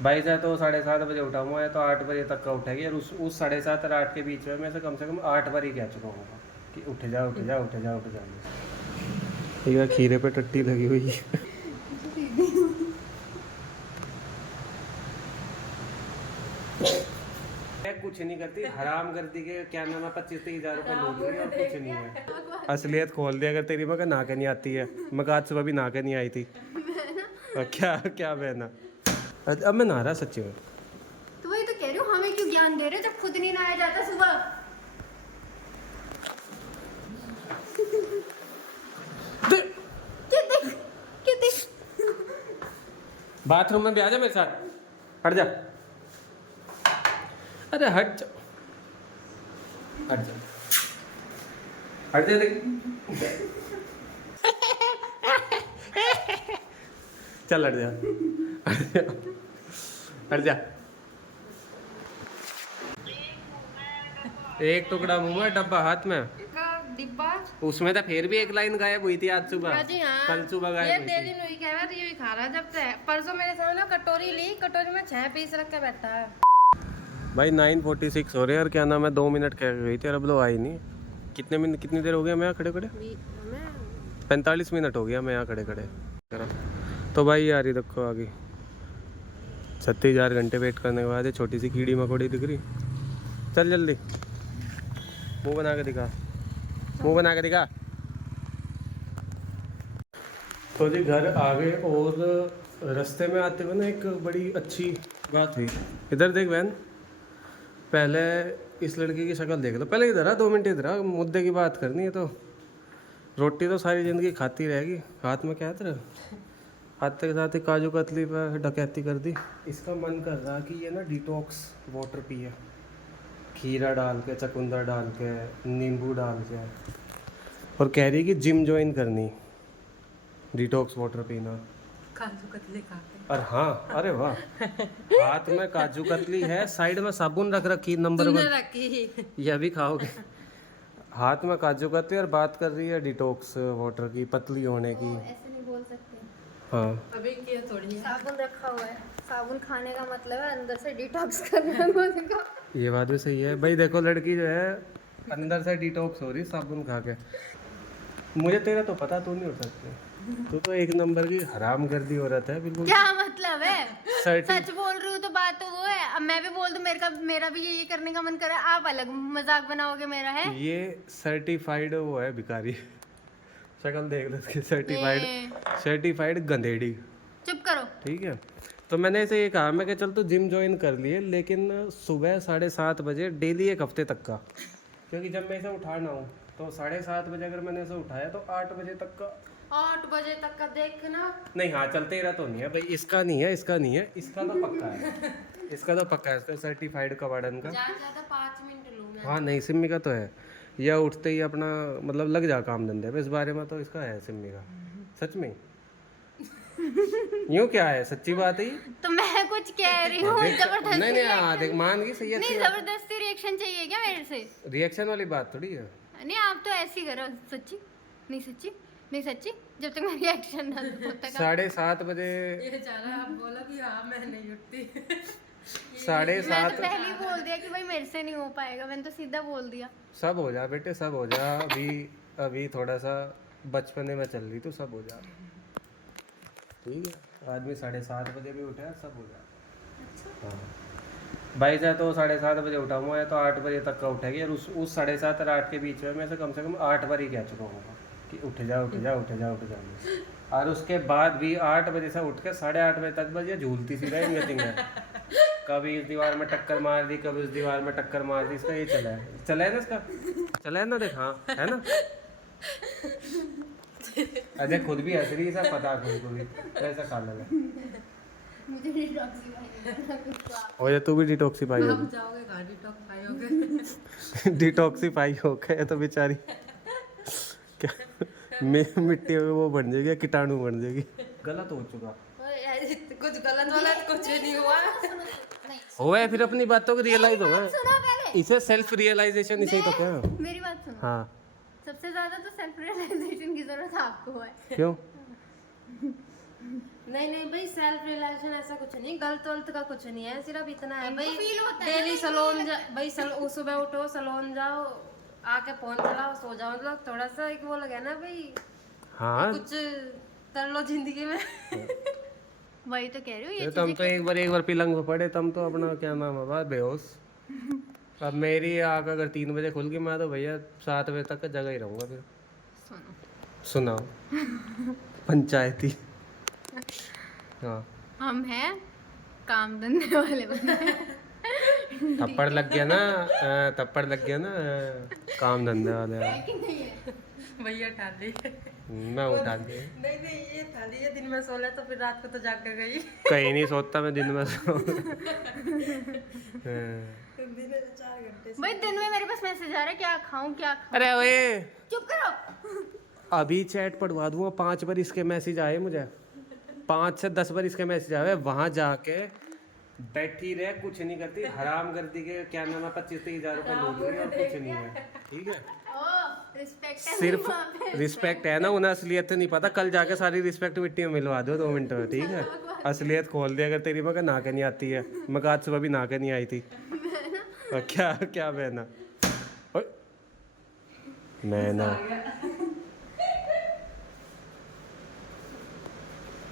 भाई साहब तो 7:30 बजे उठा हुआ है, तो 8 बजे तक का उठेगी, और उस 7:30 और 8 के बीच में मैं से कम 8 बार ही कह चुका हूँ कि उठ जा उठ जा उठ जा उठ जा। ये खीरे पे टट्टी लगी हुई है। मैं कुछ नहीं करती, हराम करती के क्या नाम है, 25-30 हज़ार रुपये लूट रही है और कुछ नहीं है। असलियत खोल दिया, अगर तेरी मगर नहा के नहीं आती है, मैं आज सुबह भी नहा के नहीं आई थी। और क्या क्या बहना, अब मैं नहा रहा सच्ची में। तो वही तो कह रही हूँ, हमें क्यों ज्ञान दे रहे हो जब खुद नहीं नहाया जाता सुबह। बाथरूम में भी आ जा मेरे साथ, हट जा, अरे हट जा, हट जा, हट जा, देख चल हट जा, हट जा, हट जा। एक टुकड़ा मुंह में, डब्बा हाथ में, डिब्बा उसमें तो फिर भी एक लाइन गायब हुई थी आज सुबह। जी हाँ, कल सुबह ये गायब हुई दे थी। दिन हुई कह रहा ये भी खा रहा जब से। परसों मेरे सामने कटोरी ली, कटोरी में 6 पीस रख के बैठा है। भाई 9:46 हो रहे हैं, और क्या नाम है, 2 मिनट कह गई थी और अब लोग आई नहीं। कितने मिनट, कितनी देर हो गया मैं यहाँ खड़े खड़े? 45 मिनट हो गया मैं यहाँ खड़े खड़े। तो भाई यार ये देखो आगे 36,000 घंटे वेट करने के बाद ये छोटी सी कीड़ी मकोड़ी दिख रही। चल जल्दी मुंह बना के दिखा, मुंह बना के दिखा। तो जी घर आ गए, और रास्ते में आते हुए ना एक बड़ी अच्छी बात हुई। इधर देख बहन, पहले इस लड़की की शक्ल देख लो, पहले इधर आ, 2 मिनट इधर आ, मुद्दे की बात करनी है। तो रोटी तो सारी ज़िंदगी खाती रहेगी, हाथ में क्या है तेरा? हाथ के साथ ही काजू कतली पर डकैती कर दी। इसका मन कर रहा कि ये ना डिटॉक्स वाटर पिए, खीरा डाल के, चकुंदर डाल के, नींबू डाल के, और कह रही कि जिम ज्वाइन करनी, डिटॉक्स वाटर पीना, काजू कतली खाते। और हाँ, अरे वाह, हाथ में काजू कतली है, साइड में साबुन रख रखी नंबर 1, रखी। यह भी खाओगे। हाथ में काजू कतली और बात कर रही है डिटॉक्स वाटर की, पतली होने की। ऐसे नहीं बोल सकते। हाँ अभी क्या थोड़ी है, साबुन रखा हुआ है, साबुन खाने का मतलब है अंदर से डिटॉक्स करना का। ये बात भी सही है भाई, देखो लड़की जो है अंदर से डिटॉक्स हो रही साबुन खा के। मुझे तेरा तो पता, तू नहीं हो सकती, तू तो एक नंबर की हराम गर्दी औरत है बिल्कुल। क्या मतलब है? सर्टि सच बोल रही हूँ तो बात तो वो है। अब मैं भी बोल दूं मेरा भी ये करने का मन कर रहा है, आप अलग मजाक बनाओगे मेरा है। ये सर्टिफाइड वो है भिखारी, शक्ल देख लो इसकी, सर्टिफाइड सर्टिफाइड गंधेड़ी। चुप करो। ठीक है, तो मैंने इसे ये कहा, मैं कि चल तो जिम ज्वाइन कर लिए, लेकिन सुबह 7:30 बजे डेली, एक हफ्ते तक का, क्योंकि जब मैं इसे उठाना हूँ तो 7:30 बजे अगर मैंने इसे उठाया तो 8 बजे तक का। 8 बजे तक का देखना। नहीं हाँ चल, तेरा तो नहीं है भाई, इसका नहीं है, इसका नहीं है, इसका तो पक्का है, इसका तो पक्का है, इसका सर्टिफाइड कबाड़न का। ज्यादा 5 मिनट लूँ मैं। हाँ नहीं, सिम्मी का तो है, या उठते ही अपना मतलब लग जा काम धंधे पे, इस बारे में तो इसका है सिम्मी का, सच में। यूँ क्या है, सच्ची बात है ये। तो मैं कुछ कह रही हूँ जबरदस्ती। नहीं नहीं हाँ देख, मान गई, सही है, नहीं, जबरदस्ती रिएक्शन चाहिए क्या मेरे से? रिएक्शन वाली बात थोड़ी है। नहीं, आप तो ऐसे ही करो। सच्ची नहीं, सच्ची नहीं, सच्ची जब तक मैं रिएक्शन ना दूं तब तक 7:30 बजे, ये जा रहा है। आप बोला कि हाँ मैं नहीं उठती। मैं 7:30 तो पहले ही बोल दिया कि भाई मेरे से नहीं हो पाएगा, मैंने तो सीधा बोल दिया। सब हो जा बेटे, सब हो जा, अभी अभी थोड़ा सा बचपने में चल रही, तो सब हो जा, ठीक है। आदमी 7:30 बजे भी उठा है, सब हो जा। हाँ भाई साहब तो 7:30 बजे उठा हुआ है, तो 8 बजे तक का उठेगी, और उस 7:30 और 8 के बीच में मैं से कम 8 बार ही कह चुका हूँ कि उठ जा उठ जा उठ जा उठ जा। और उसके बाद भी 8 बजे से उठ के 8:30 बजे तक बस ये झूलती सी रही मीटिंग में, कभी इस दीवार में टक्कर मार दी, कभी उस दीवार में टक्कर मार दी, इसका ये चला है ना, इसका चला है ना, देख हाँ है ना। अजय खुद भी हंस रही है, पता खुद को भी कैसा खा लगा। मुझे डिटॉक्सिफाई हो जा तू भी डिटॉक्सिफाई हो, जाओगे कहाँ डिटॉक्सिफाई होगे? डिटॉक्सिफाई हो गए तो बेचारी क्या मिट्टी में वो बन जाएगी, कीटाणु बन जाएगी। गलत हो चुका, कुछ गलत वाला कुछ नहीं हुआ। हुआ है, फिर अपनी बातों को रियलाइज हो गए, सुनो पहले, इसे सेल्फ रियलाइजेशन इसे ही तो क्या। मेरी बात सुनो। हाँ सबसे ज्यादा तो सेल्फ रियलाइजेशन की जरूरत आपको है। क्यों? नहीं नहीं भाई, सेल्फ रियलाइजेशन ऐसा कुछ नहीं, गलत वलत का कुछ नहीं है, सिर्फ इतना है भाई, फील होता है डेली सलोन भाई सुबह उठो, सलोन जाओ, आके फोन चलाओ, सो जाओ, मतलब थोड़ा सा एक वो लगे ना भाई, हाँ कुछ कर लो जिंदगी में। वही तो कह रही हूँ ये तो हम तो एक बार पिलंग पे पड़े, तम तो अपना क्या नाम है बात बेहोश। अब मेरी आँख अगर 3 बजे खुल गई, मैं तो भैया 7 बजे तक जगह ही रहूंगा फिर। सुनो, सुनाओ पंचायती। हाँ हम हैं काम धंधे वाले बंदे। थप्पड़ लग गया ना, थप्पड़ लग गया ना, काम धंधे वाले। है कि नहीं है? भैया उठा दी। मैं उठा दिया। नहीं नहीं, ये उठा दी, दिन में सो ले तो फिर रात को तो जाग कर गई। कहीं नहीं सोता मैं दिन में सो। हाँ। दिन में 4 घंटे। भाई दिन में मेरे पास मैसेज आ रहा है क्या खाऊं क्या खाऊं। अरे ओए, चुप करो। अभी चैट पढ़वा दूंगा, 5 बार इसके मैसेज आए मुझे, 5 से 10 बार इसके मैसेज आए। वहां जाके बैठी रहे, कुछ नहीं करती, हराम करती के क्या नाम है, 25-30 हजार रुपए लूट रही है और कुछ नहीं है, ठीक है। ओ रिस्पेक्ट है सिर्फ वहाँ पे। रिस्पेक्ट है ना, उन्हें असलियत नहीं पता, कल जाके सारी रिस्पेक्ट मिट्टी में मिलवा दो 2 मिनट में, ठीक है। असलियत खोल दे अगर तेरी मगर ना के नहीं आती है, मगर आज सुबह भी ना के नहीं आई थी। और क्या क्या बहना, ओए, मैं ना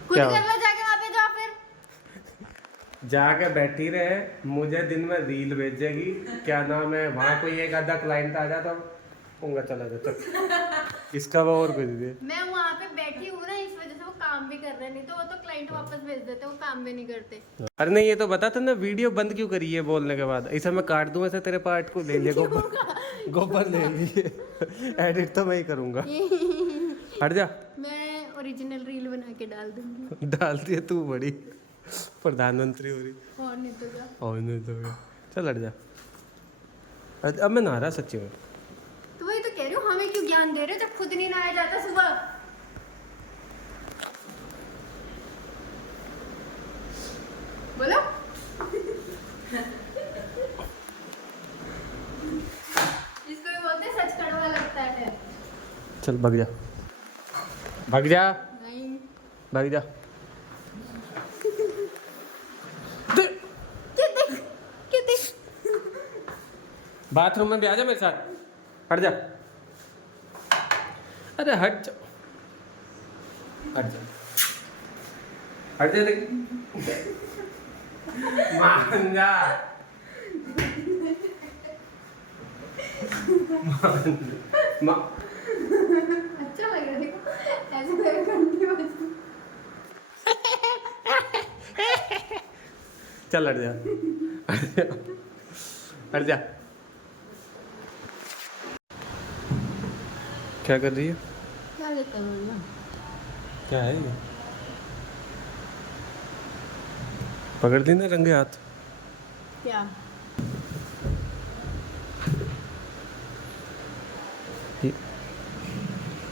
खुद क्या? कर लो जाके वहाँ पे जाओ फिर। जाके बैठी रहे, मुझे दिन में रील भेजेगी, क्या नाम है, वहाँ कोई एक आधा क्लाइंट आ जाता, कहूँगा चला जा चल, इसका वो और कुछ दे। मैं वहाँ पे बैठी हूँ ना, इस वजह से वो काम भी कर रहे हैं, नहीं तो वो तो क्लाइंट वापस भेज देते, वो काम भी नहीं करते। अरे नहीं, ये तो बता था ना, वीडियो बंद क्यों करी है बोलने के बाद? इसे मैं काट दूं, ऐसे तेरे पार्ट को ले लिए, गोबर ले लिए, एडिट तो मैं ही करूँगा। हट जा। मैं ओरिजिनल रील बना के डाल दूंगी। डाल दिया तू, बड़ी प्रधानमंत्री हो रही। और नहीं तो क्या। और नहीं तो क्या। चल हट जा। अब मैं नहा रहा सच्ची में। तो वही तो कह रही हूँ, हमें क्यों ज्ञान दे रहे हो जब खुद नहीं नहाया जाता सुबह। बोलो। इसको भी बोलते हैं सच कड़वा लगता है। चल भग जा, भग जा, नहीं। भग जा। कितनी बाथरूम में भी आ जा मेरे साथ, हट जा। अरे हट जा, हट जा, हट जा, देख मान जा, अच्छा लग रहा है, देखो ऐसे मेरे घंटी बजती। चल हट जा, हट जा। क्या कर रही है? क्या लेता है? क्या है ये? पकड़ दी ना रंगे हाथ। क्या?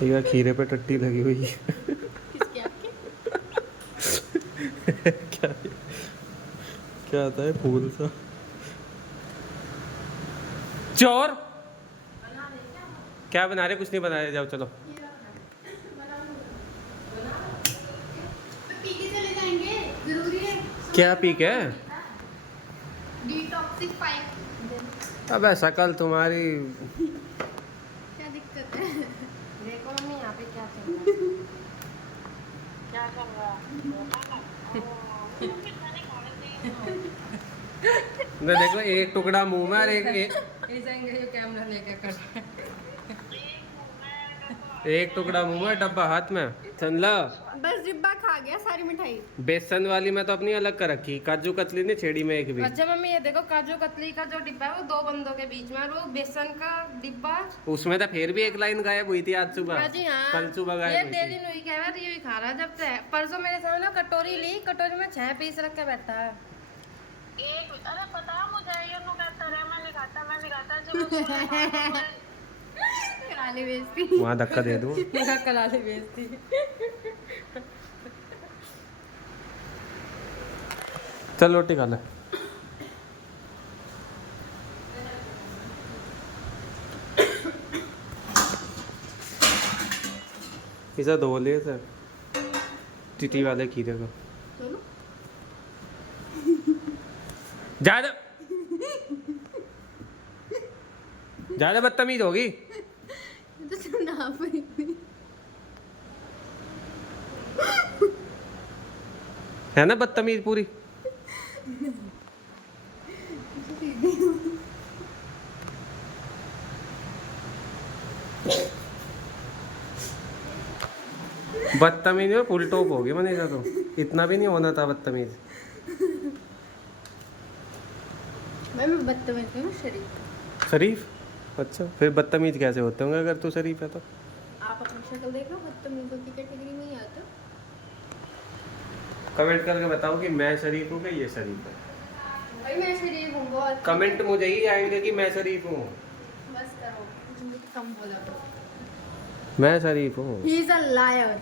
ये खीरे पे टट्टी लगी हुई है। किसके आपके? क्या क्या आता है, फूल सा चोर। क्या बना रहे? कुछ नहीं बना रहे, जाओ चलो। पी के चले जाएंगे, जरूरी है। क्या पी के? डिटॉक्सिफाई। अब ऐसा कल तुम्हारी क्या दिक्कत है? देखो मम्मी यहाँ पे क्या चल रहा है, क्या चल रहा मैं देखो, एक टुकड़ा मुंह में और एक है। कैमरा लेके कर रहा है। एक टुकड़ा मुंह में, डब्बा हाथ में। सुन लो, बस डिब्बा खा गया सारी मिठाई। बेसन वाली मैं तो अपनी अलग कर रखी, काजू कतली ने छेड़ी में एक भी। अच्छा मम्मी ये देखो, काजू कतली का जो डिब्बा है वो 2 बंदों के बीच में, और वो बेसन का डिब्बा उसमें तो फिर भी एक लाइन गायब हुई थी आज सुबह। जी हाँ, कल सुबह ये गायब हुई डेली थी। नहीं कह रहा, ये भी खा रहा जब से। परसों मेरे सामने कटोरी ली, कटोरी में 6 पीस रख के बैठा है। अरे पता है मुझे, ये लोग कहता रहे मैं निकालता जब काली बेइज्जती। वहाँ धक्का दे दूँ। मेरा कराले बेचती। चल रोटी खा ले। इसे धो ले सर, टीटी वाले खीरे को। ज्यादा ज्यादा बदतमीज होगी तो सुना पड़ी। है ना बदतमीज पूरी। बदतमीज में फुल टॉप होगी मनीषा, तो इतना भी नहीं होना था बदतमीज। मैं बदतमीज हूँ, मैं शरीफ। शरीफ? अच्छा, फिर बदतमीज कैसे होते होंगे अगर तू शरीफ है तो? आप अपनी शक्ल देख लो, बदतमीजों की कैटेगरी में ही आता। कमेंट करके बताओ कि मैं शरीफ हूँ कि ये शरीफ है। भाई मैं शरीफ हूँ बहुत। कमेंट मुझे ही आएंगे कि मैं शरीफ हूँ। बस करो, कम बोला तो। मैं शरीफ हूँ। He is a liar.